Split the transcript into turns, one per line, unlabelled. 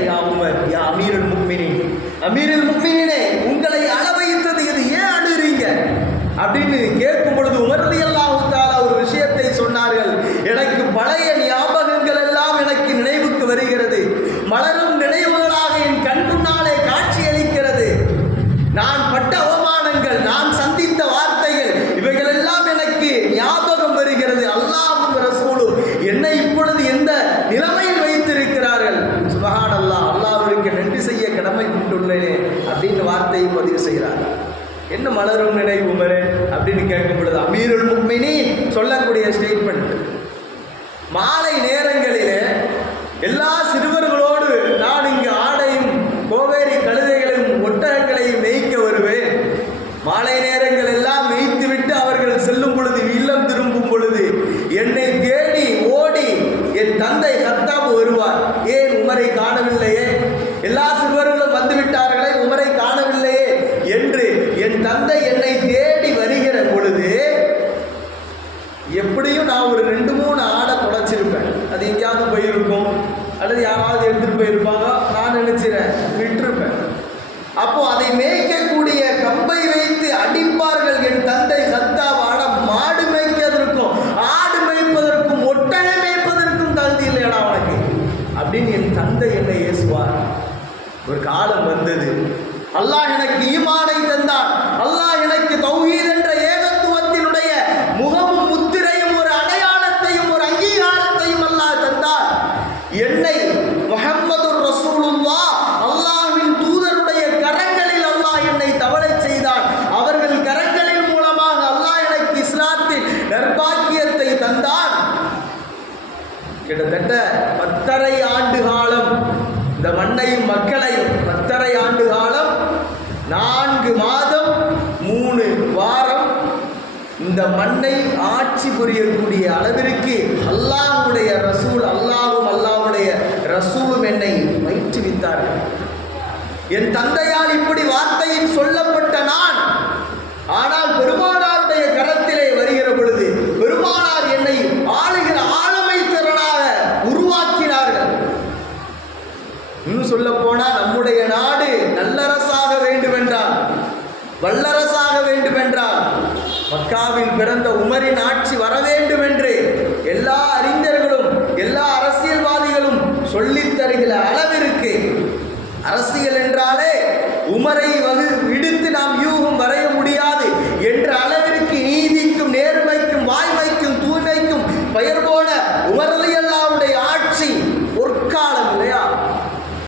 யா Umar யா அமீருல் முக்மினின் முக்மினே உங்களை அள பதிவு செய்கிறார். என்ன மலரும் நினைவு உமரே அப்படின்னு கேட்கும் பொழுது அமீருல் முக்மினி சொல்லக்கூடிய ஸ்டேட்மெண்ட் மாலை நேரங்களிலே எல்லா சிறுவர்களோடு நான் இங்கு ஆடையும் கோவேரி கழுதைகளையும் ஒட்டகங்களையும் மேய்க்க வருவேன். மாலை நேரங்கள் எல்லாம் மேய்த்து விட்டு அவர்கள் செல்லும் பொழுது இல்லம் திரும்ப பொழுது என்னை தேடி ஓடி என் தந்தை கத்தாப் வருவார் ஏன் உமரை காணவில்லையே எல்லா சிறுவர்களும் வந்து விட்டார்களே உமரை காணவில்லையே என்று என் தந்தை என்னை தேடி வருகிற பொழுது எப்படியும் நான் ஒரு ரெண்டு மூணு ஆடை தொலைச்சிருப்பேன் அது எங்கேயாவது போயிருக்கும் அல்லது யாராவது எடுத்துட்டு போயிருப்பாங்க நான் நினைச்சிறேன் விட்டுருப்பேன். அப்போ அதை மேய்க்கக்கூடிய கம்பை வைத்து அடிப்பார்கள் என் தந்தை சத்தா மாடு மேய்க்கிறதற்கும் ஆடு மேய்ப்பதற்கும் ஒட்டகை மேய்ப்பதற்கும் தகுதி இல்லையடா உனக்கு. அப்படின்னு என் தந்தை என்னை ஏசுவார். ஒரு காலம் வந்தது. அல்லாஹ் எனக்கு ஈமா கிட்டத்தட்ட பத்தரை ஆண்டு காலம் இந்த மண்ணையும் மக்களையும் பத்தரை ஆண்டு காலம் நான்கு மாதம் மூணு வாரம் இந்த மண்ணை ஆட்சி புரியக்கூடிய அளவிற்கு அல்லாஹ்வுடைய ரசூல் அல்லாஹும் அல்லாவுடைய ரசூலும் என்னை பயிற்றுவித்தார்கள் என் தந்தையால் இப்படி வார்த்தையில் சொல்லப்பட்ட நான் சொல்ல போனால் நம்முடைய நாடு நல்லரசாக வேண்டுமென்றால் வல்லரசாக வேண்டுமென்றால் மக்காவில் பிறந்த உமரின் ஆட்சி வர வேண்டும் என்று எல்லா அறிஞர்களும் எல்லா அரசியல்வாதிகளும் சொல்லித் தருகிற அளவிற்கு அரசியல் என்றாலே உமரை வகு